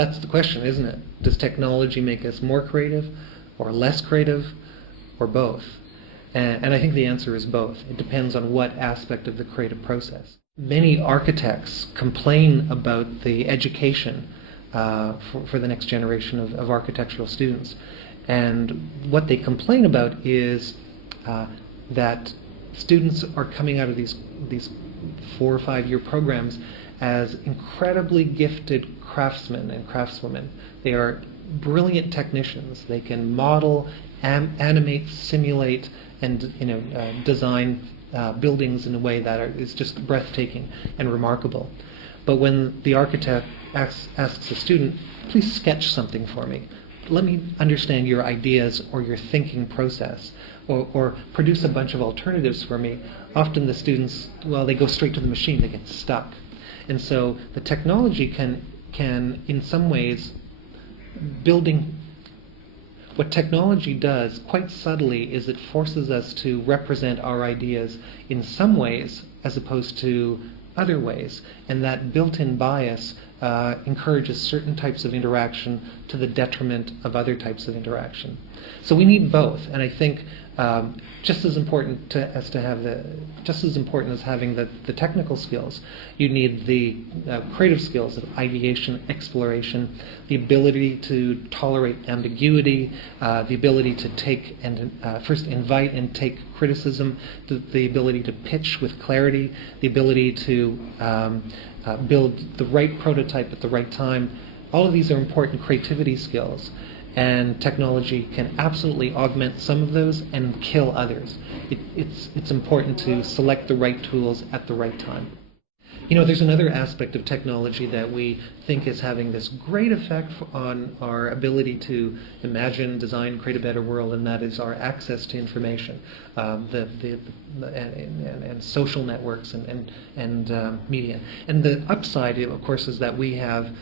that's the question, isn't it? Does technology make us more creative or less creative or both? And I think the answer is both. It depends on what aspect of the creative process. Many architects complain about the education for the next generation of architectural students. And what they complain about is that students are coming out of these 4 or 5 year programs as incredibly gifted craftsmen and craftswomen. They are brilliant technicians. They can model, animate, simulate, and design buildings in a way that is just breathtaking and remarkable. But when the architect asks a student, please sketch something for me. Let me understand your ideas or your thinking process, or produce a bunch of alternatives for me. Often the students, well, they go straight to the machine, they get stuck. And so the technology can in some ways, what technology does quite subtly is it forces us to represent our ideas in some ways as opposed to other ways, and that built-in bias encourages certain types of interaction to the detriment of other types of interaction. So we need both, and I think just as important as having the technical skills, you need the creative skills of ideation, exploration, the ability to tolerate ambiguity, the ability to take and first invite and take criticism, the ability to pitch with clarity, the ability to build the right prototype at the right time. All of these are important creativity skills. And technology can absolutely augment some of those and kill others. It's important to select the right tools at the right time. There's another aspect of technology that we think is having this great effect on our ability to imagine, design, create a better world, and that is our access to information, and social networks and media. And the upside, of course, is that we have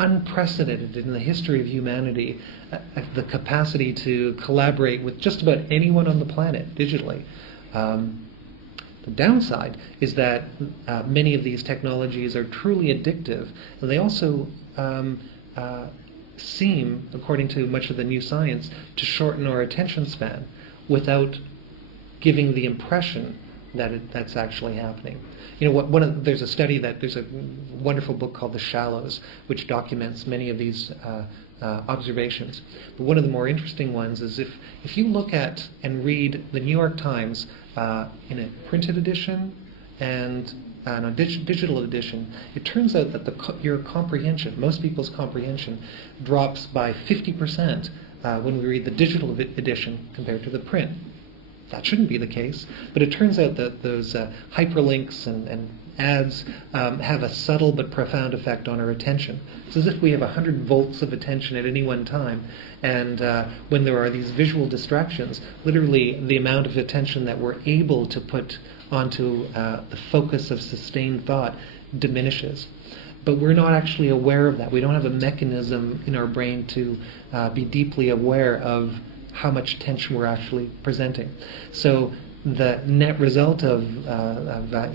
unprecedented in the history of humanity, the capacity to collaborate with just about anyone on the planet digitally. The downside is that many of these technologies are truly addictive, and they also seem, according to much of the new science, to shorten our attention span without giving the impression that that's actually happening. There's a study there's a wonderful book called The Shallows, which documents many of these observations. But one of the more interesting ones is if you look at and read the New York Times in a printed edition and a digital edition, it turns out that your comprehension, most people's comprehension, drops by 50% when we read the digital edition compared to the print. That shouldn't be the case, but it turns out that those hyperlinks and ads have a subtle but profound effect on our attention. It's as if we have 100 volts of attention at any one time, and when there are these visual distractions, literally the amount of attention that we're able to put onto the focus of sustained thought diminishes. But we're not actually aware of that. We don't have a mechanism in our brain to be deeply aware of how much attention we're actually presenting. So the net result of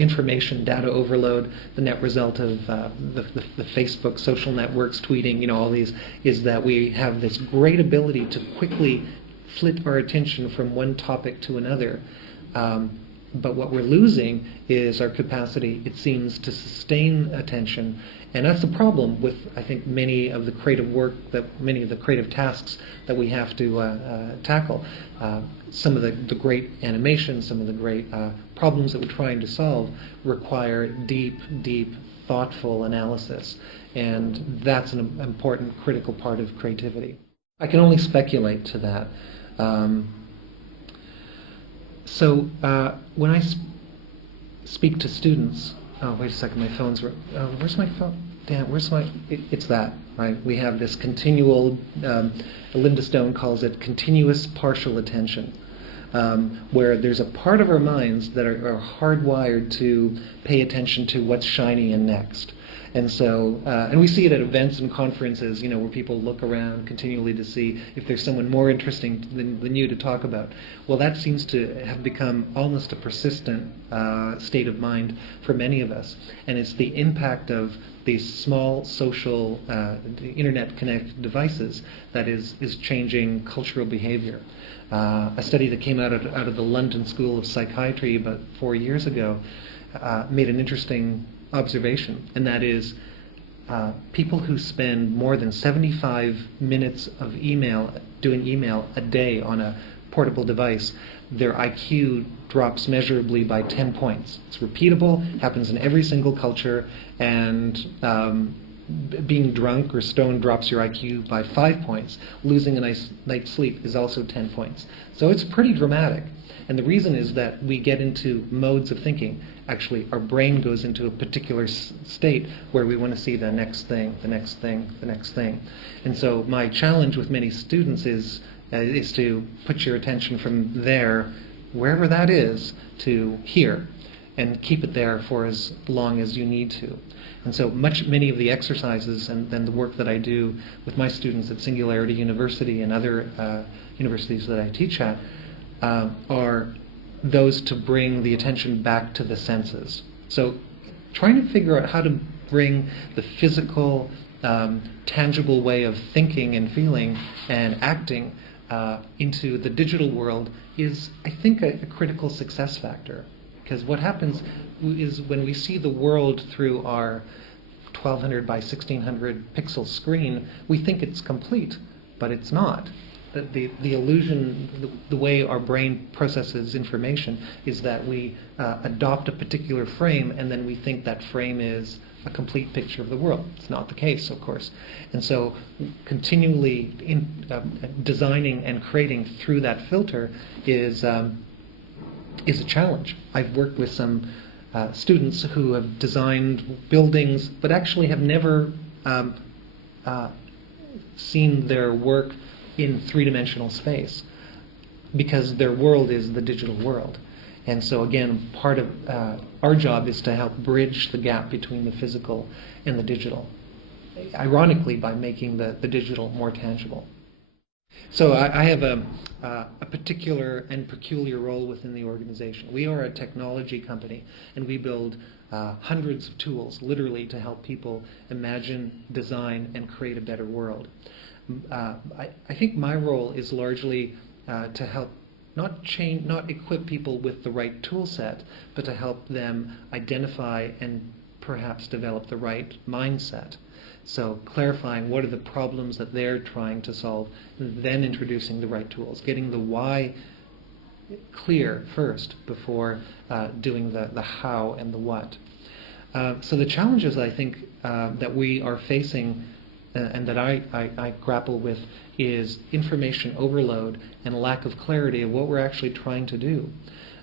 information data overload, the net result of the Facebook social networks, tweeting, all these, is that we have this great ability to quickly flit our attention from one topic to another. But what we're losing is our capacity, it seems, to sustain attention. And that's the problem with, I think, many of the creative work, many of the creative tasks that we have to tackle. Some of the great animation, some of the great problems that we're trying to solve require deep, thoughtful analysis. And that's an important, critical part of creativity. I can only speculate to that. So when I speak to students, oh, wait a second, my phone's, where's my phone? Damn, where's my, it's that, right? We have this continual, Linda Stone calls it continuous partial attention, where there's a part of our minds that are hardwired to pay attention to what's shiny and next. And so, and we see it at events and conferences, where people look around continually to see if there's someone more interesting than you to talk about. Well, that seems to have become almost a persistent state of mind for many of us. And it's the impact of these small social internet-connected devices that is changing cultural behavior. A study that came out of the London School of Psychiatry about 4 years ago made an interesting observation, and that is people who spend more than 75 minutes of doing email a day on a portable device, their IQ drops measurably by 10 points. It's repeatable, happens in every single culture, and being drunk or stoned drops your IQ by 5 points. Losing a nice night's sleep is also 10 points. So it's pretty dramatic. And the reason is that we get into modes of thinking. Actually, our brain goes into a particular state where we want to see the next thing, the next thing, the next thing. And so my challenge with many students is to put your attention from there, wherever that is, to here, and keep it there for as long as you need to. And so many of the exercises and the work that I do with my students at Singularity University and other universities that I teach at are those to bring the attention back to the senses. So trying to figure out how to bring the physical, tangible way of thinking and feeling and acting into the digital world is, I think, a critical success factor. Because what happens is when we see the world through our 1200 by 1600 pixel screen, we think it's complete, but it's not. The illusion, the way our brain processes information, is that we adopt a particular frame and then we think that frame is a complete picture of the world. It's not the case, of course. And so continually designing and creating through that filter is a challenge. I've worked with some students who have designed buildings but actually have never seen their work in three-dimensional space because their world is the digital world. And so again, part of our job is to help bridge the gap between the physical and the digital, ironically by making the digital more tangible. So I have a particular and peculiar role within the organization. We are a technology company, and we build hundreds of tools, literally, to help people imagine, design, and create a better world. I think my role is largely to help not equip people with the right tool set, but to help them identify and perhaps develop the right mindset. So clarifying what are the problems that they're trying to solve, and then introducing the right tools, getting the why clear first before doing the how and the what. So the challenges I think that we are facing and that I grapple with is information overload and lack of clarity of what we're actually trying to do.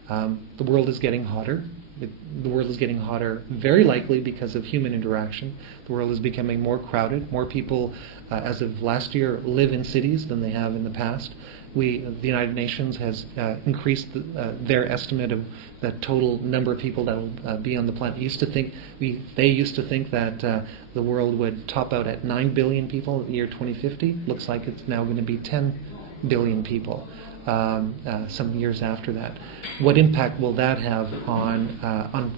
The world is getting hotter. The world is getting hotter very likely because of human interaction. The world is becoming more crowded. More people, as of last year, live in cities than they have in the past. The United Nations has increased their estimate of the total number of people that will be on the planet. They used to think that the world would top out at 9 billion people in the year 2050. Looks like it's now going to be 10 billion people some years after that. What impact will that have on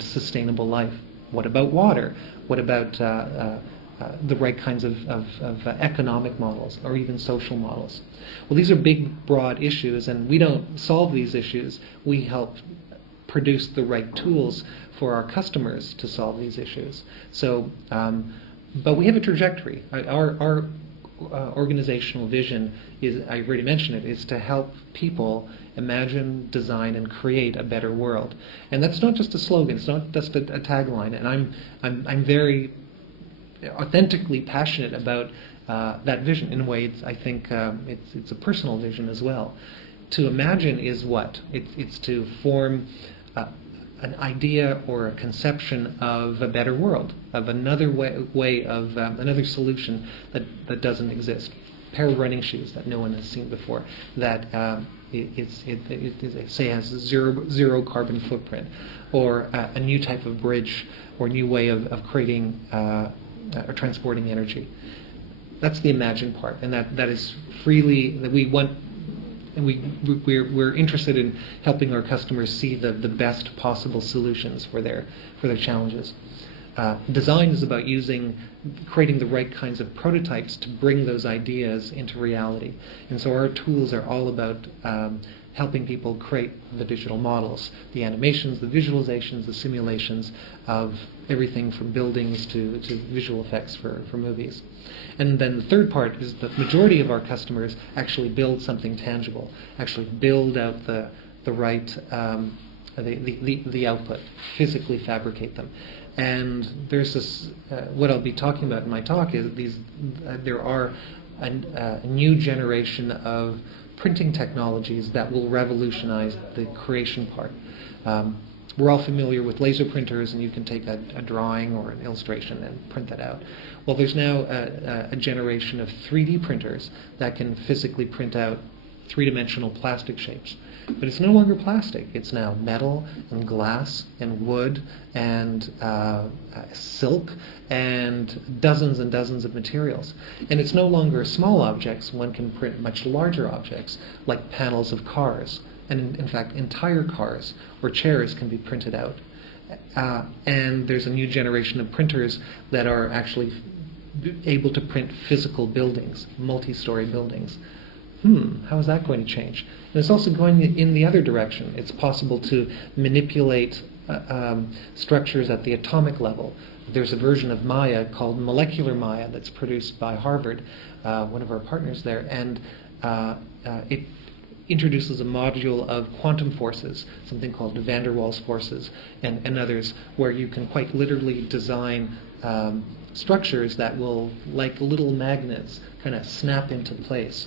sustainable life? What about water? What about the right kinds of economic models or even social models? Well, these are big, broad issues, and we don't solve these issues. We help produce the right tools for our customers to solve these issues. So, but we have a trajectory. Our organizational vision is, I already mentioned it, is to help people imagine, design, and create a better world. And that's not just a slogan. It's not just a tagline. And I'm very authentically passionate about that vision. In a way, I think it's a personal vision as well. To imagine is what? It's to form an idea or a conception of a better world, of another way of another solution that doesn't exist. A pair of running shoes that no one has seen before, that say has zero carbon footprint, or a new type of bridge or new way of creating or transporting energy. That's the imagine part, and that is freely that we want. And we're interested in helping our customers see the best possible solutions for their challenges. Design is about creating the right kinds of prototypes to bring those ideas into reality. And so our tools are all about helping people create the digital models, the animations, the visualizations, the simulations of everything from buildings to visual effects for movies. And then the third part is the majority of our customers actually build something tangible, actually build out the right the output, physically fabricate them. And there's this, what I'll be talking about in my talk is there are a new generation of printing technologies that will revolutionize the creation part. We're all familiar with laser printers, and you can take a drawing or an illustration and print that out. Well, there's now a generation of 3D printers that can physically print out three-dimensional plastic shapes. But it's no longer plastic. It's now metal and glass and wood and silk and dozens of materials. And it's no longer small objects. One can print much larger objects, like panels of cars. And in fact, entire cars or chairs can be printed out. And there's a new generation of printers that are actually able to print physical buildings, multi-story buildings. How is that going to change? And it's also going in the other direction. It's possible to manipulate structures at the atomic level. There's a version of Maya called molecular Maya that's produced by Harvard, one of our partners there, and it introduces a module of quantum forces, something called the van der Waals forces and others, where you can quite literally design structures that will, like little magnets, kind of snap into place.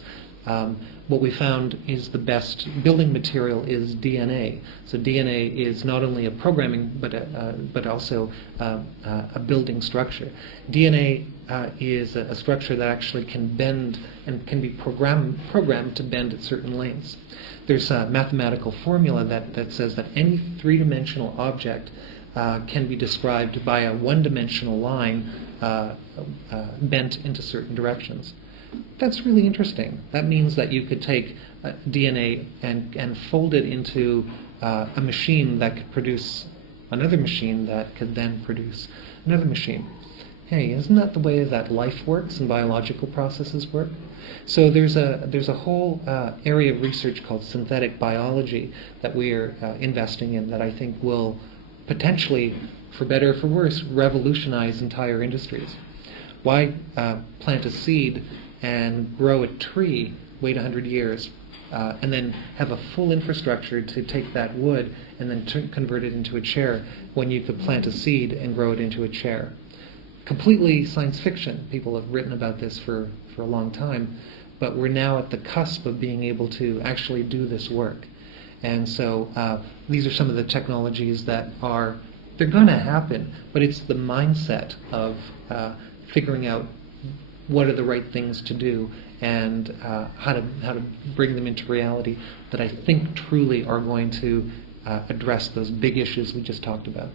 What we found is the best building material is DNA. So DNA is not only a programming, but also a building structure. DNA is a structure that actually can bend and can be programmed to bend at certain lengths. There's a mathematical formula that says that any three-dimensional object can be described by a one-dimensional line bent into certain directions. That's really interesting. That means that you could take DNA and fold it into a machine that could produce another machine that could then produce another machine. Hey, isn't that the way that life works and biological processes work? So there's a whole area of research called synthetic biology that we are investing in that I think will potentially, for better or for worse, revolutionize entire industries. Why plant a seed and grow a tree, wait 100 years, and then have a full infrastructure to take that wood and then convert it into a chair when you could plant a seed and grow it into a chair? Completely science fiction. People have written about this for a long time, but we're now at the cusp of being able to actually do this work. And so these are some of the technologies that they're going to happen, but it's the mindset of figuring out what are the right things to do and how to bring them into reality that I think truly are going to address those big issues we just talked about.